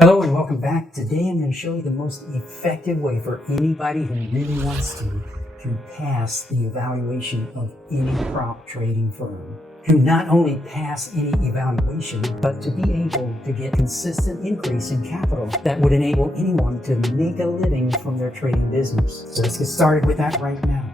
Hello and welcome back. Today I'm going to show you the most effective way for anybody who really wants to pass the evaluation of any prop trading firm. To not only pass any evaluation, but to be able to get consistent increase in capital that would enable anyone to make a living from their trading business. So let's get started with that right now.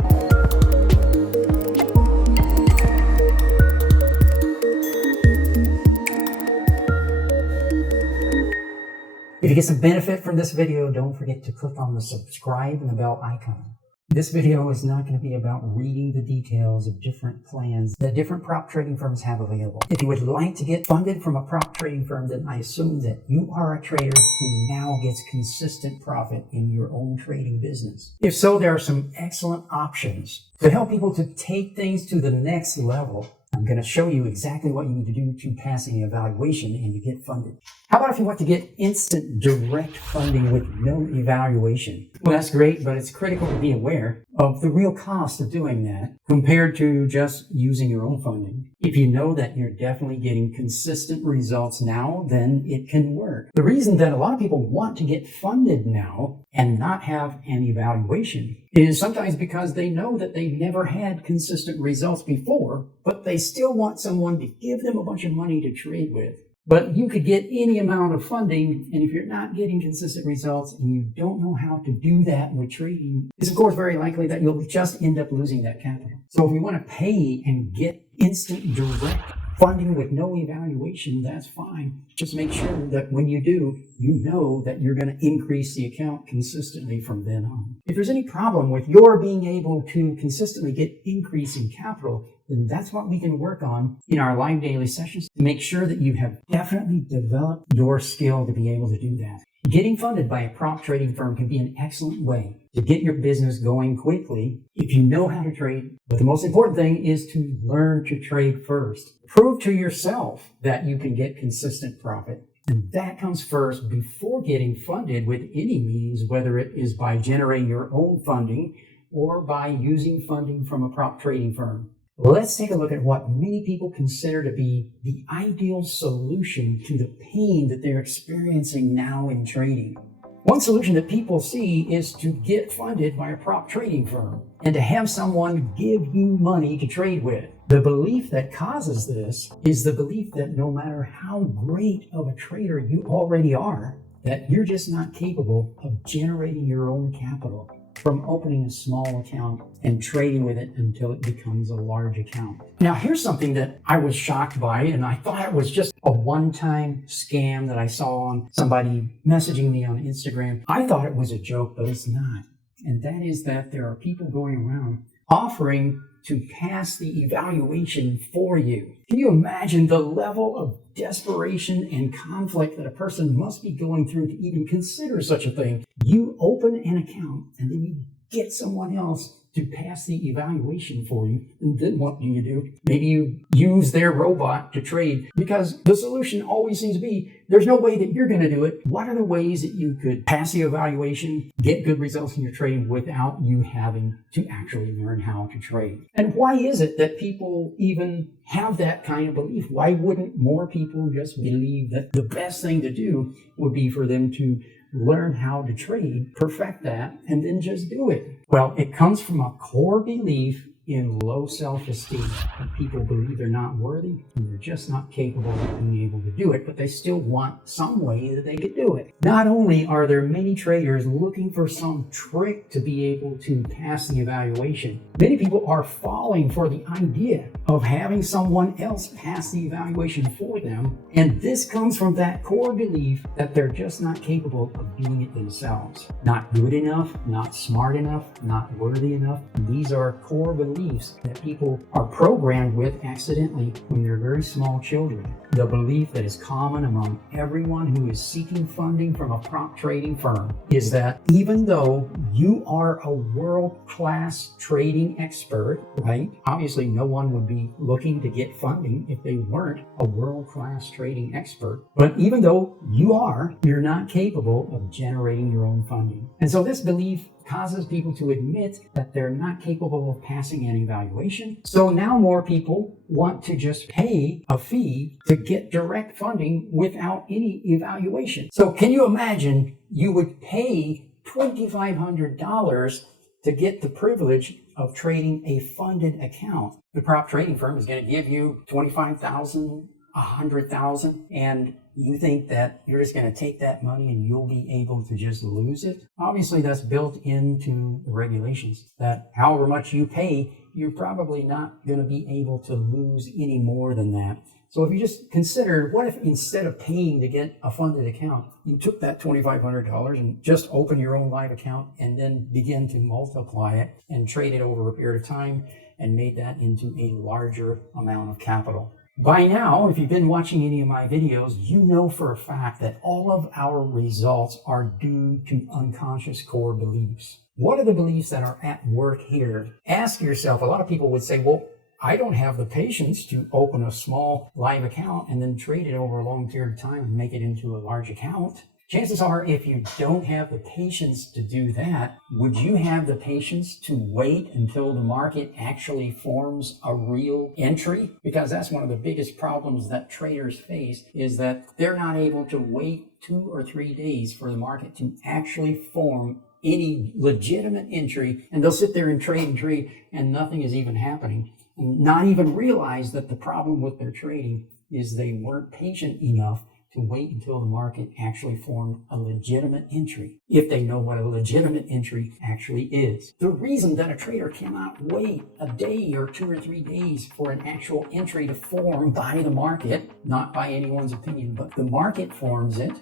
If you get some benefit from this video, don't forget to click on the subscribe and the bell icon. This video is not going to be about reading the details of different plans that different prop trading firms have available. If you would like to get funded from a prop trading firm, then I assume that you are a trader who now gets consistent profit in your own trading business. If so, there are some excellent options to help people to take things to the next level. I'm going to show you exactly what you need to do to pass an evaluation and to get funded. How about if you want to get instant direct funding with no evaluation? Well, that's great, but it's critical to be aware of the real cost of doing that compared to just using your own funding. If you know that you're definitely getting consistent results now, then it can work. The reason that a lot of people want to get funded now and not have an evaluation is sometimes because they know that they never had consistent results before, but they still want someone to give them a bunch of money to trade with. But you could get any amount of funding, and if you're not getting consistent results and you don't know how to do that with trading, it's of course very likely that you'll just end up losing that capital. So if we want to pay and get instant direct funding with no evaluation, that's fine. Just make sure that when you do, you know that you're going to increase the account consistently from then on. If there's any problem with your being able to consistently get increase in capital, then that's what we can work on in our live daily sessions to make sure that you have definitely developed your skill to be able to do that. Getting funded by a prop trading firm can be an excellent way to get your business going quickly if you know how to trade. But the most important thing is to learn to trade first. Prove to yourself that you can get consistent profit. And that comes first before getting funded with any means, whether it is by generating your own funding or by using funding from a prop trading firm. Let's take a look at what many people consider to be the ideal solution to the pain that they're experiencing now in trading. One solution that people see is to get funded by a prop trading firm and to have someone give you money to trade with. The belief that causes this is the belief that no matter how great of a trader you already are, that you're just not capable of generating your own capital from opening a small account and trading with it until it becomes a large account. Now, here's something that I was shocked by, and I thought it was just a one-time scam that I saw on somebody messaging me on Instagram. I thought it was a joke, but it's not. And that is that there are people going around offering to pass the evaluation for you. Can you imagine the level of desperation and conflict that a person must be going through to even consider such a thing? You open an account and then you get someone else to pass the evaluation for you. And then what do? Maybe you use their robot to trade, because the solution always seems to be there's no way that you're going to do it. What are the ways that you could pass the evaluation, get good results in your trading without you having to actually learn how to trade? And why is it that people even have that kind of belief? Why wouldn't more people just believe that the best thing to do would be for them to learn how to trade, perfect that, and then just do it? Well, it comes from a core belief in low self-esteem. People believe they're not worthy and they're just not capable of being able to do it, but they still want some way that they could do it. Not only are there many traders looking for some trick to be able to pass the evaluation, many people are falling for the idea of having someone else pass the evaluation for them, and this comes from that core belief that they're just not capable of doing it themselves. Not good enough, not smart enough, not worthy enough. These are core beliefs that people are programmed with accidentally when they're very small children. The belief that is common among everyone who is seeking funding from a prop trading firm is that even though you are a world-class trading expert, right? Obviously, no one would be looking to get funding if they weren't a world-class trading expert. But even though you are, you're not capable of generating your own funding. And so this belief causes people to admit that they're not capable of passing an evaluation. So now more people want to just pay a fee to get direct funding without any evaluation. So can you imagine you would pay $2,500 to get the privilege of trading a funded account? The prop trading firm is going to give you $25,000, $100,000, and you think that you're just going to take that money and you'll be able to just lose it? Obviously, that's built into the regulations that however much you pay, you're probably not going to be able to lose any more than that. So if you just consider, what if instead of paying to get a funded account, you took that $2,500 and just opened your own live account and then begin to multiply it and trade it over a period of time and made that into a larger amount of capital? By now, if you've been watching any of my videos, you know for a fact that all of our results are due to unconscious core beliefs. What are the beliefs that are at work here? Ask yourself. A lot of people would say, well, I don't have the patience to open a small live account and then trade it over a long period of time and make it into a large account. Chances are, if you don't have the patience to do that, would you have the patience to wait until the market actually forms a real entry? Because that's one of the biggest problems that traders face, is that they're not able to wait 2 or 3 days for the market to actually form any legitimate entry, and they'll sit there and trade and nothing is even happening, and not even realize that the problem with their trading is they weren't patient enough to wait until the market actually formed a legitimate entry, if they know what a legitimate entry actually is. The reason that a trader cannot wait a day or 2 or 3 days for an actual entry to form by the market, not by anyone's opinion, but the market forms it,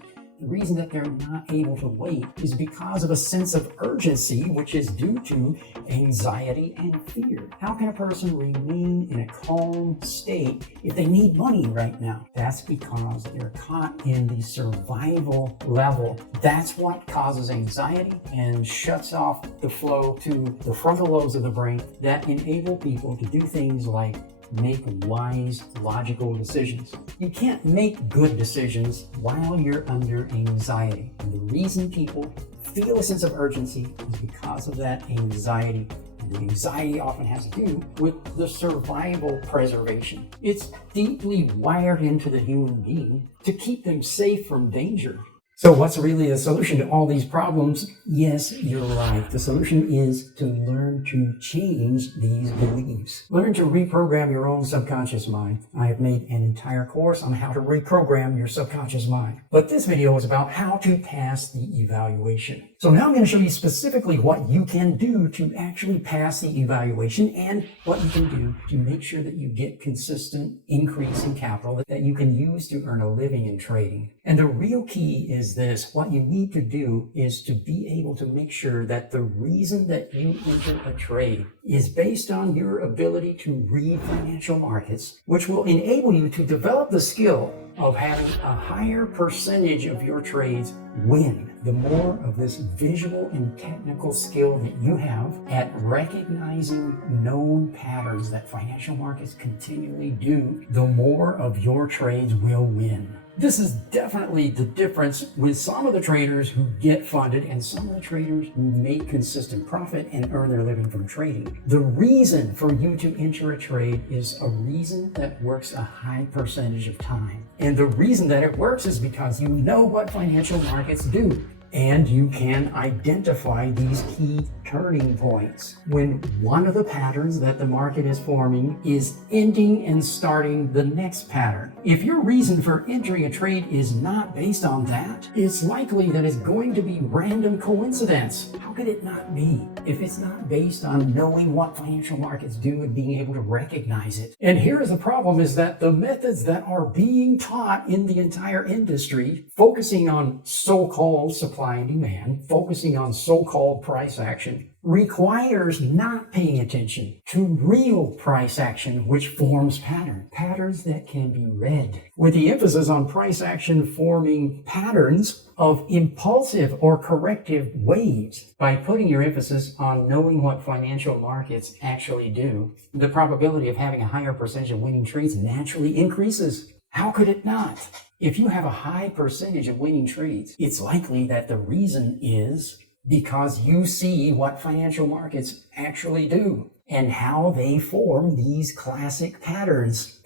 the reason that they're not able to wait is because of a sense of urgency, which is due to anxiety and fear. How can a person remain in a calm state if they need money right now? That's because they're caught in the survival level. That's what causes anxiety and shuts off the flow to the frontal lobes of the brain that enable people to do things like make wise, logical decisions. You can't make good decisions while you're under anxiety. And the reason people feel a sense of urgency is because of that anxiety. And the anxiety often has to do with the survival preservation. It's deeply wired into the human being to keep them safe from danger. So what's really the solution to all these problems? Yes, you're right. The solution is to learn to change these beliefs. Learn to reprogram your own subconscious mind. I have made an entire course on how to reprogram your subconscious mind. But this video is about how to pass the evaluation. So now I'm going to show you specifically what you can do to actually pass the evaluation and what you can do to make sure that you get consistent increase in capital that you can use to earn a living in trading. And the real key is this. What you need to do is to be able to make sure that the reason that you enter a trade is based on your ability to read financial markets, which will enable you to develop the skill of having a higher percentage of your trades win. The more of this visual and technical skill that you have at recognizing known patterns that financial markets continually do, the more of your trades will win. This is definitely the difference with some of the traders who get funded and some of the traders who make consistent profit and earn their living from trading. The reason for you to enter a trade is a reason that works a high percentage of time. And the reason that it works is because you know what financial markets do. And you can identify these key turning points when one of the patterns that the market is forming is ending and starting the next pattern. If your reason for entering a trade is not based on that, it's likely that it's going to be random coincidence. How could it not be if it's not based on knowing what financial markets do and being able to recognize it? And here is the problem, is that the methods that are being taught in the entire industry, focusing on so-called supply and demand, focusing on so-called price action, requires not paying attention to real price action, which forms patterns that can be read, with the emphasis on price action forming patterns of impulsive or corrective waves. By putting your emphasis on knowing what financial markets actually do, the probability of having a higher percentage of winning trades naturally increases. How could it not? If you have a high percentage of winning trades, it's likely that the reason is because you see what financial markets actually do and how they form these classic patterns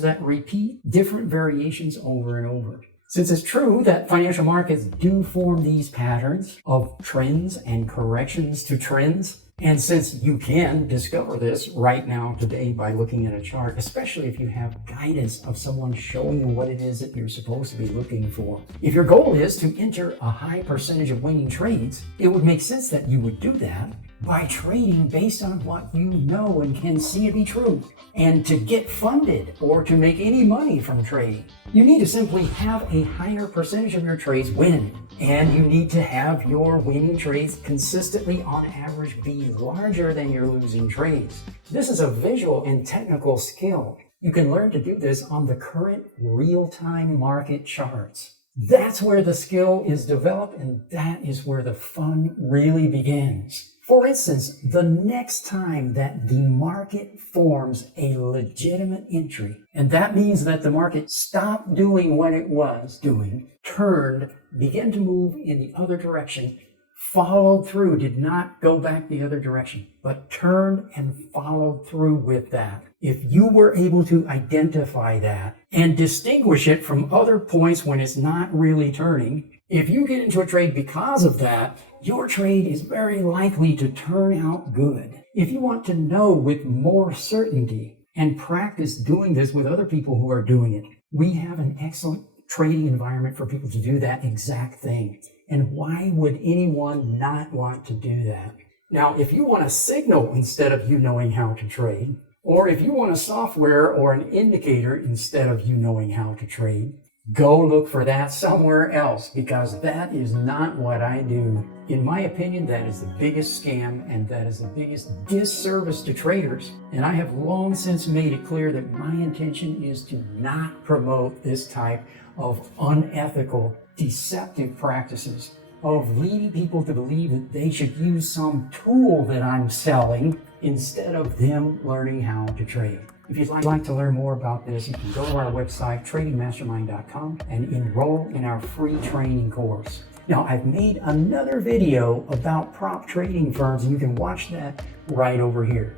that repeat different variations over and over. Since it's true that financial markets do form these patterns of trends and corrections to trends, and since you can discover this right now today by looking at a chart, especially if you have guidance of someone showing you what it is that you're supposed to be looking for. If your goal is to enter a high percentage of winning trades, it would make sense that you would do that by trading based on what you know and can see to be true. And to get funded or to make any money from trading, you need to simply have a higher percentage of your trades win. And you need to have your winning trades consistently on average be larger than your losing trades. This is a visual and technical skill. You can learn to do this on the current real-time market charts. That's where the skill is developed, and that is where the fun really begins. For instance, the next time that the market forms a legitimate entry, and that means that the market stopped doing what it was doing, turned, began to move in the other direction, followed through, did not go back the other direction, but turned and followed through with that. If you were able to identify that and distinguish it from other points when it's not really turning, if you get into a trade because of that, your trade is very likely to turn out good. If you want to know with more certainty and practice doing this with other people who are doing it, we have an excellent trading environment for people to do that exact thing. And why would anyone not want to do that? Now, if you want a signal instead of you knowing how to trade, or if you want a software or an indicator instead of you knowing how to trade, go look for that somewhere else, because that is not what I do. In my opinion, that is the biggest scam, and that is the biggest disservice to traders. And I have long since made it clear that my intention is to not promote this type of unethical, deceptive practices of leading people to believe that they should use some tool that I'm selling instead of them learning how to trade. If you'd like to learn more about this, you can go to our website, tradingmastermind.com, and enroll in our free training course. Now, I've made another video about prop trading firms, and you can watch that right over here.